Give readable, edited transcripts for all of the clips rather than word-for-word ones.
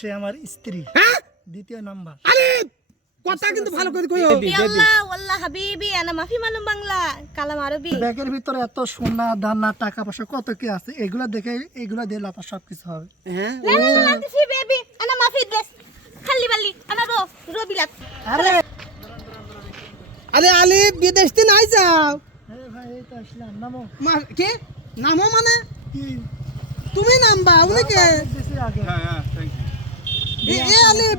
সে আমার স্ত্রী হ্যাঁ দ্বিতীয় নাম্বার। আরে কথা কিন্তু ভালো করে কইও আল্লাহ ওয়াল্লাহ হাবিবি আনা মাফি মালুম বাংলা কালাম আরবি। ব্যাগের ভিতরে এত সোনা দানা টাকা পয়সা কত কি আছে, এগুলা দেখে এগুলা দিয়ে লাপা সবকিছু হবে। হ্যাঁ লা লা লা ফি বেবি আনা মাফি ড্রেস খালি বালি আনা রো বিলাত। আরে আরে আলিফ বিদেশ তে নাই যাও হ্যাঁ ভাই এই তো আসলাম, নামো। কে নামো মানে কি তুমি নামবা উনি কে দেখতেছি আগে। এ আলিফ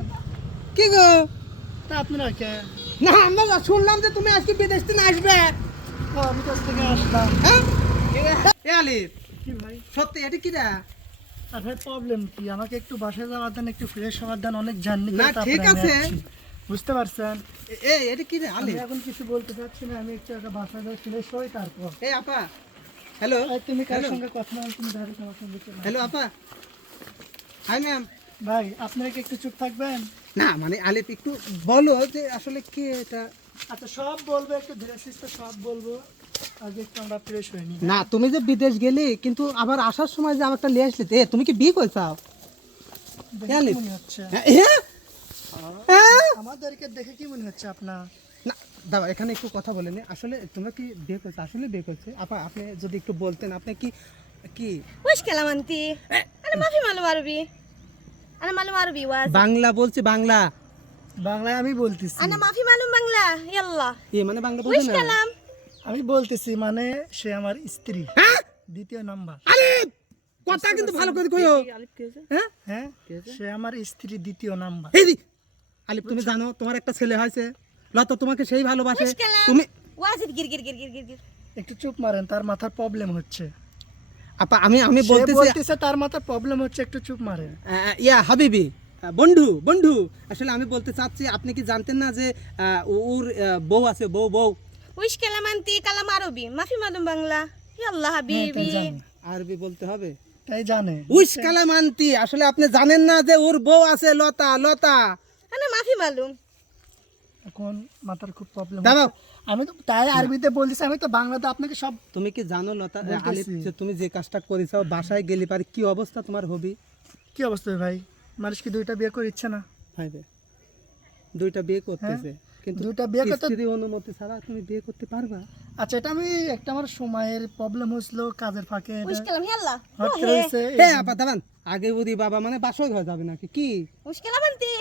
কি গো তা আপনারা কে? না আমরা শুনলাম যে তুমি আজকে বিদেশ থেকে আসবে। ও, আমি কাছ থেকে আসলাম। হ্যাঁ এ আলিফ কি ভাই? সত্যি এটা কি রে? আর ভাই প্রবলেম কি, আমাকে একটু বাসায় যাওয়ার দেন, একটু ফ্রেশ হওয়ার দেন, অনেক জার্নি না, ঠিক আছে। বুঝতে পারছেন? এটা কি রে আমি আলিফ? এখন কিছু বলতে চাচ্ছি না, আমি একটু একটা বাসায় যাই, ফ্রেশ হই তারপর। এই আপা হ্যালো ভাই, তুমি কার Hello. সঙ্গে কথা বল, তুমি ডাইরেক্ট আমার সঙ্গে চলে আসো। হ্যালো আপা হাই ম্যাম। ভাই আপনারা কি একটু চুপ থাকবেন? না মানে আলিফ একটু বলো যে আসলে কি এটা। আচ্ছা সব বলবো, একটু ধীরে সুস্থে সব বলবো, আগে একটু আমরা ফ্রেশ হইনি। না তুমি যে বিদেশ গেলি কিন্তু আবার আসার সময় যে আমাকে লিয়ে আসলে তুমি কি বিয়ে করছাও? দেখে আলিফ। কি মনে হচ্ছে? হ্যাঁ আমাদেরকে দেখে কি মনে হচ্ছে আপনার? না দাও এখানে একটু কথা বলে নি, আসলে তোমরা কি বিয়ে করছো? আসলে বিয়ে করছে আপা, আপনি যদি একটু বলতেন আপনি কি কি ওইশ কালাম আনতি আনা মাফি মালুম আরবি আনা মালুম আরবি ওয়াজ বাংলা বলছি বাংলা। বাংলায় আমি বলতেছি, আনা মাফি মালুম বাংলা ইয়াল্লা মানে বাংলা ওইশ বলছেন না? কালাম আমি বলতেছি মানে সে আমার স্ত্রী হ্যাঁ দ্বিতীয় নাম্বার। আরে কথা কিন্তু ভালো করে কইও। হ্যাঁ হ্যাঁ, সে আমার স্ত্রী দ্বিতীয় নাম্বার। এই দি আলিফ তুমি জানো তোমার একটা ছেলে হয়েছে, লতা তোমাকে সেই ভালোবাসে। ওইশ কালাম তুমি ওয়াজিদ গির গির গির গির গির গির একটু চুপ মারেন, তার মাথার প্রবলেম হচ্ছে। আপা আমি সে বলতেছি বলতেছে তার মাথার প্রবলেম হচ্ছে, একটু চুপ মারেন। ইয়া হাবিবি বন্ধু বন্ধু আসলে আমি বলতে চাচ্ছি আপনি কি জানতেন না যে ওর বউ আছে, বউ বউ ওইশ কালাম আনতি কালাম আরবি মাফি মালুম বাংলা ইয়াল্লা হ্যাঁ, হাবিবি। তাই জানে, আরবি বলতে হবে। তাই জানে। উইশ কালামান্তি আসলে আপনি জানেন না যে ওর বউ আছে লতা লতা। আনা মাফি মালুম এখন মাথার খুব প্রবলেম। দাঁড়াও আমি তো তাই আরবিতে বলতেছি, আমি তো বাংলাতে আপনাকে সব তুমি কি জানো লতা বলতেছি। আলিফ যে তুমি যে কাজটা করেছো বাসায় গেলে পারে কি অবস্থা তোমার হবে? কি অবস্থা ভাই? মানুষ কি দুইটা বিয়ে করে ইচ্ছে না? ভাইবে দুইটা বিয়ে করতেছে কিন্তু দুইটা বিয়ে করতে- স্ত্রীর অনুমতি ছাড়া তুমি বিয়ে করতে পারবা? আচ্ছা, এটা আমি একটা আমার সময়ের প্রবলেম হয়েছিল, কাজের ফাঁকে ওইশ কালাম ইয়াল্লা হট করে হয়েছে। হে আপা দাঁড়ান আগে বুড়ি বাবা মানে বাসই হয়ে যাবে নাকি কি ওইশ কালাম আনতি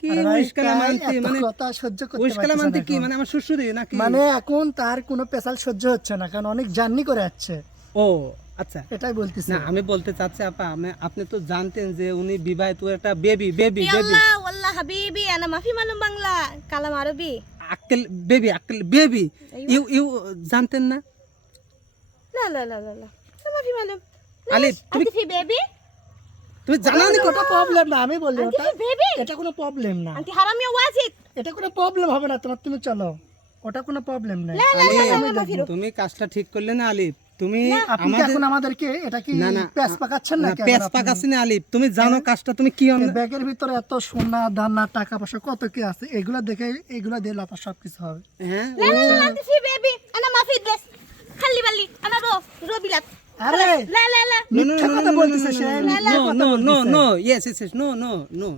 কি আরে ভাই, উইশ কালামান্তি এত মানে কথা সহ্য করতে উইশ কালামান্তি পারতেছে কি না মানে আমার শ্বশুরই নাকি? এখন। মানে এখন তার কোনো পেশাল সহ্য হচ্ছে না, কারণ অনেক জার্নি করে যাচ্ছে, ও আচ্ছা এটাই বলতেছি। না আমি বলতে চাচ্ছি আপা আপনি তো জানতেন যে উনি বিবাহিত একটা বেবি বেবি বেবি ইয়াল্লা ওয়াল্লাহ হাবিবি আনা মাফি মালুম বাংলা কালাম আরবি। আক্কেল বেবি ইউ ইউ জানতেন না? لا لا لا لا لا ما في معلوم. আলিফ তুমি انت في بيبي তুমি জানো না ওটা প্রবলেম না, আমি বললি انت ওটা, في بيبي এটা কোনো প্রবলেম না, انت حرام يا واجد. এটা কোনো প্রবলেম হবে না তোমার, তুমি চলো, ওটা কোনো প্রবলেম নাই। আলিফ তুমি কাজটা ঠিক করলে না আলিফ তুমি আপনি কি এখন আমাদেরকে এটা কি না না পেস পাকাচ্ছেন না? পেস পাকাছি না আলিফ তুমি জানো কাজটা তুমি কি ব্যাগের ভিতরে এত সোনা দানা টাকা পয়সা কত কি আছে, এগুলা দেখে এগুলা দিয়ে লাপা সবকিছু হবে। হ্যাঁ لا لا لا انت في بيبي انا ما في درس خلي بالي انا رو بلاد. আরে لا لا لا মিথ্যা কথা বলতেছে সে, no no no no yes yes no no no